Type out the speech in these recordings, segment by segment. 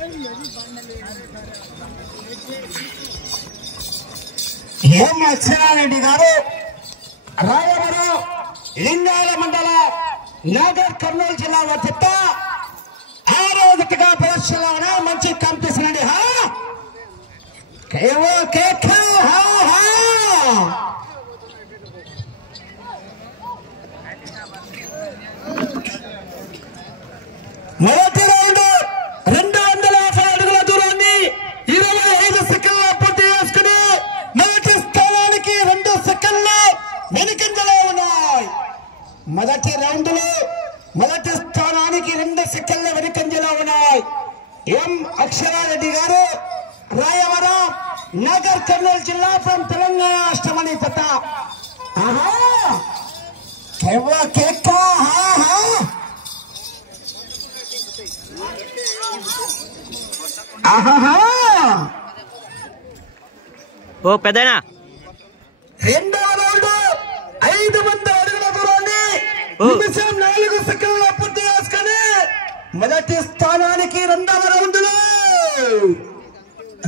ఎం అక్షరారెడ్డి గారు రాయవరం లింగాల మండల నాగర్ కర్నూలు జిల్లా వద్ద ఆరోగ్యగా ప్రదర్శనలో మంచి కాంపిటీషన్ అండి. మొదటి రౌండ్ 250 అడుగుల దూరాన్ని 25 సెకండ్ల పూర్తి చేసుకుని మొదటి స్థానానికి 2 సెకండ్లు వెనుకంజలో ఉన్నాయి. మొదటి రౌండ్ లో మొదటి స్థానానికి 2 సెకండ్ల వెనుకంజలో ఉన్నాయి. ఎం అక్షరారెడ్డి గారు రాయవరం నగర్ కర్నూలు జిల్లా ఫ్రం తెలంగాణ రాష్ట్రమని తత ఓ పెద్దనా రెండవ రౌండ్ 500 అడుగుల దూరాన్ని నిమిషం 4 సెకండ్ల పూర్తి చేసుకుని మొదటి స్థానానికి రెండవ రౌండ్ లో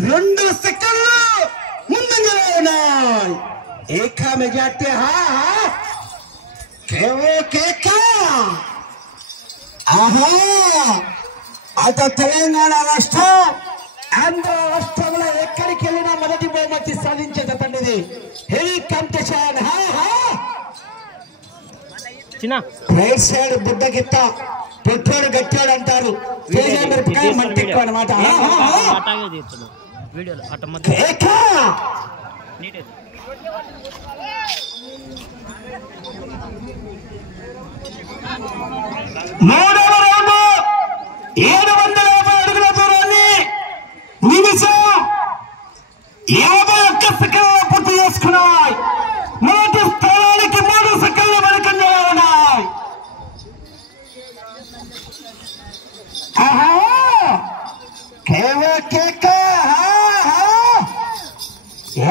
2 సెకండ్లు ముందంజలో ఉన్నాయి. ఏకా మెజార్టీ అటు తెలంగాణ రాష్ట్రం ఆంధ్ర రాష్ట్రంలో ఎక్కడికి వెళ్ళినా మొదటి బహుమతి సాధించేది తండ్రిది. Heavy competition. రైట్ సైడ్ బుద్ధ గిత్త పెట్రోల్ గట్టాడు అంటారు. మంటి అనమాట. మూడవ రౌండ్ 750 అడుగుల దూరాన్ని నిమిషం 51 సెకండ్ల పూర్తి చేసుకున్నాయి. మొదటి స్థానానికి 3 సెకండ్ల వెనుకంజలో ఉన్నాయి.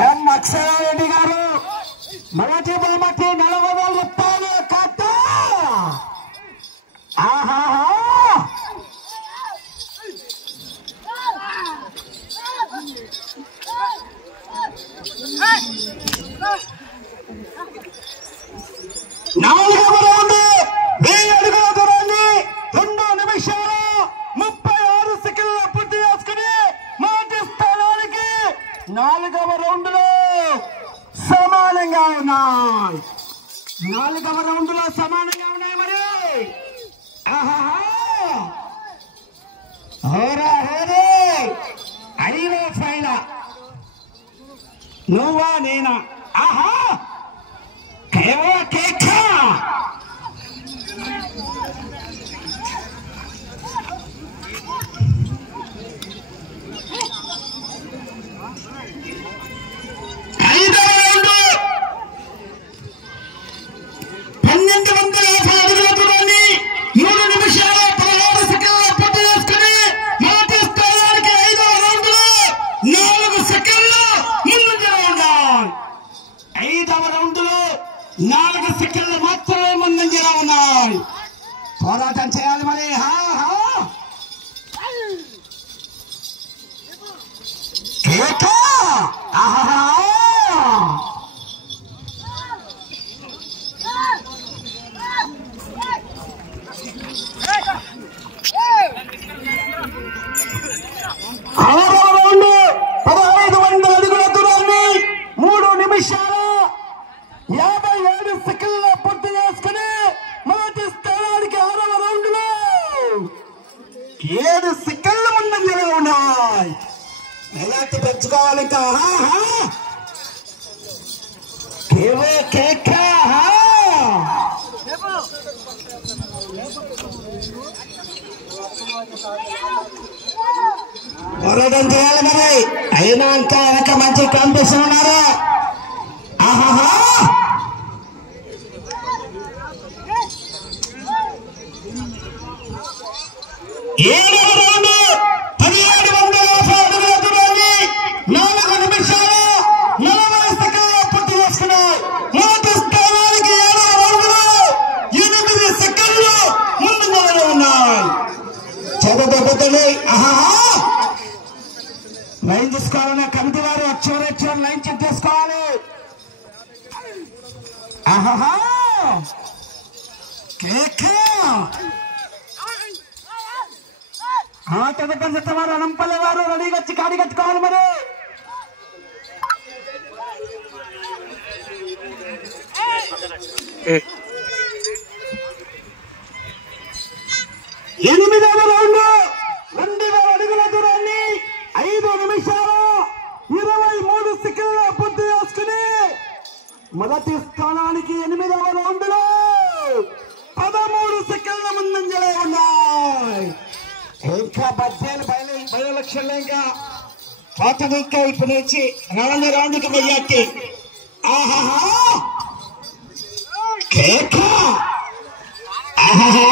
ఎం అక్షరారెడ్డి గారు మొదటి బహుమతి 40,000 రూపాయలు కట్ట. నాలుగవ రౌండ్ 1000 అడుగుల దూరాన్ని 2 నిమిషాలు 36 సెకండ్ల పూర్తి చేసుకుని మొదటి స్థానానికి 4వ రౌండ్ లో సమానంగా ఉన్నాయి. 4వ రౌండ్ లో సమానంగా ఉన్నాయి. మరి అడిలో ఫైన నువ్వా నేనా? పోరాటం చేయాలి మరి. ఆరవ రౌండ్ 1500 అడుగుల దూరాన్ని 3 నిమిషాలు 57 సెకండ్ల పూర్తి చేసుకుని మొదటి స్థానానికి 6వ రౌండ్ లో 7 సెకండ్ల ముందంజలో ఉన్నాయి. ఎలాంటి పెంచుకోవాలి ఇంకా. పోరాటం చేయాలి మరి. అయినా ఇంకా వెనక మంచి కాంపిటీషన్ ఉన్నారు. ఏడవ రౌండ్ 1750 అడుగుల దూరాన్ని 4 నిమిషాలు 40 సెకండ్ల పూర్తి చేసుకున్నాయి. మొదటి స్థానానికి 7వ రౌండ్ లో 8 సెకండ్లు ముందుగా ఉన్నాయి. దెబ్బతని లైన్ తీసుకోవాలన్నా కమిటీ వారు చివరి లైన్ చెక్ చేసుకోవాలి. ఆహా తదుపరి వారు అనంపల్లి వారు రెడీగా వచ్చి కాడి కట్టుకోవాలి. మరి 8వ రౌండ్ 2000 అడుగుల దూరాన్ని 5 నిమిషాలు 23 సెకండ్ల పూర్తి చేసుకుని మొదటి స్థానానికి 8వ రౌండ్ లో 13 సెకండ్ల ముందంజలో ఉన్నాయి. ఇంకా 17 బయో లక్షల్లో ఇంకా పాతది ఇంకా ఇప్పుడు నుంచి 4వ రౌండ్కి వెయ్యాకి. ఆహాహా కేక ఆహాహా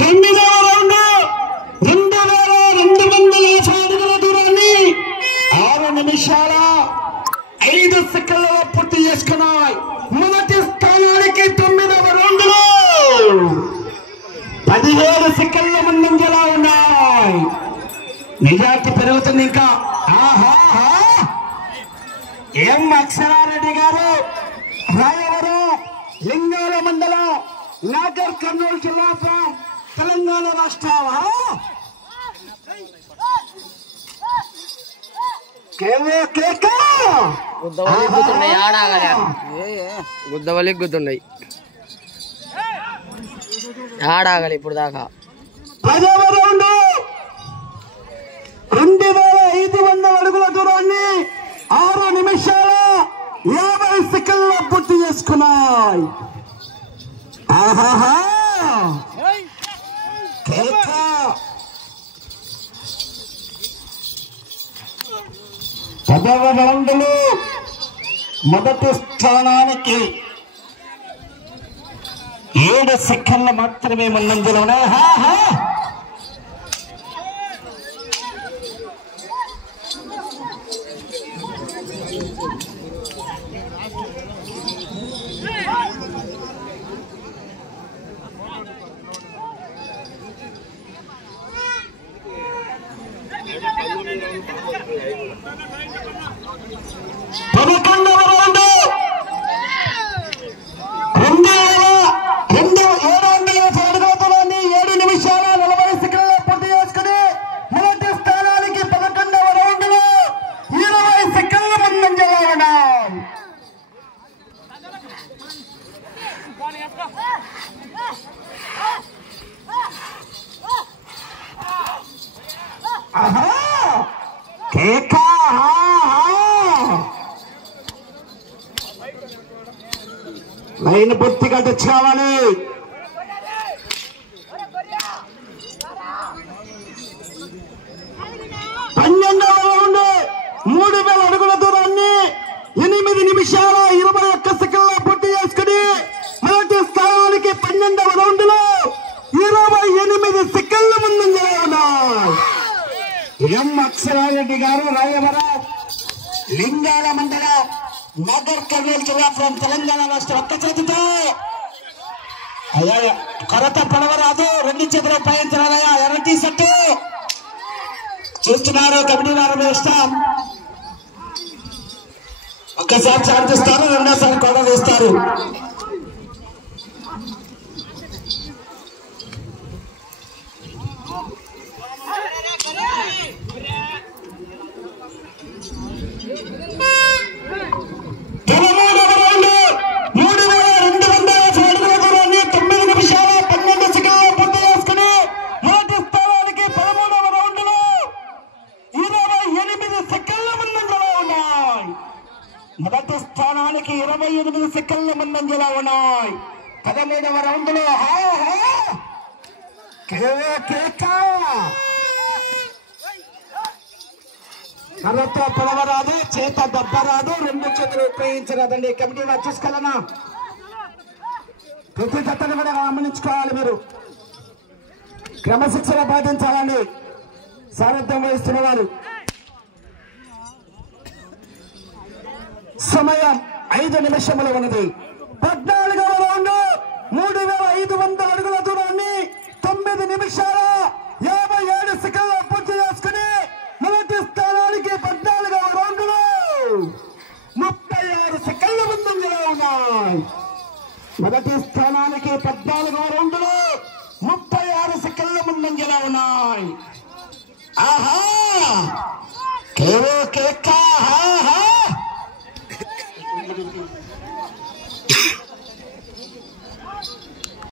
9వ రౌండ్ 2250 అడుగుల దూరాన్ని 6 నిమిషాల 5 సెకండ్లలో పూర్తి చేసుకున్నాయి. మొదటి స్థానానికి 9వ రౌండ్ లో 17 సెకండ్ల ముందంజలా ఉన్నాయి. నిజానికి పెరుగుతుంది ఇంకా. ఎం అక్షరారెడ్డి గారు రాయవరం లింగాల మండలం నాగర్ కర్నూలు జిల్లా తెలంగాణ రాష్ట్రం. గుద్దవలి గుద్దున్నాయి ఆడాగలి ఇప్పుడు దాకా. 10వ రౌండ్ 2500 అడుగుల దూరాన్ని 6 నిమిషాల 50 సెకండ్ల పూర్తి చేసుకున్నాయి. ఆహాహా 10వ రౌండ్ లో మొదటి స్థానానికి 7 సెకండ్లు మాత్రమే ముందంజలో ఉన్నాయి. లైన్ పూర్తిగా తెచ్చుకోవాలి. 12వ రౌండ్ 3000 అడుగుల దూరాన్ని 8 నిమిషాల 21 సెకండ్ల పూర్తి చేసుకుని మొదటి స్థానానికి 12వ రౌండ్ లో 28 సెకండ్ల ముందంజలో ఉన్నాయి. ఎం అక్షరారెడ్డి గారు రాయవరం లింగాల మండలం నాగర్ కర్నూలు జిల్లా తెలంగాణ రాష్ట్రం. ఒక్క చేతితో అయ్యా కొరత పడవరాదు, 2 చేతులు ఉపయోగించాలయ్యా. ఎర్రటి సెట్టు చూస్తున్నారు కమిటీ వారు ఇష్టం. ఒక్కసారి చాటిస్తారు, రెండోసారి కూడా వేస్తారు. మొదటి స్థానానికి 28 సెకండ్ల ముందంజలో ఉన్నాయి. 13వ రౌండ్ లో కర్రతో పొడవరాదు, చేత దెబ్బరాదు, 2 చేతులు ఉపయోగించరాదండి. కమిటీ వారు చూసుకోవాలన్నా ప్రతి జతను కూడా గమనించుకోవాలి. మీరు క్రమశిక్షణ పాటించాలండి. సారథ్యం వహిస్తున్న వారు సమయం 5 నిమిషములు ఉన్నది. 14వ రౌండ్ 3500 అడుగుల దూరాన్ని 9 నిమిషాల 57 సెకండ్ల పూర్తి చేసుకుని మొదటి స్థానానికి 14వ రౌండ్ లో 36 సెకండ్ల ముందంజలో ఉన్నాయి. మొదటి స్థానానికి 14వ రౌండ్ లో 36 సెకండ్ల ముందంజలో ఉన్నాయి. ఆహా కేవో కేక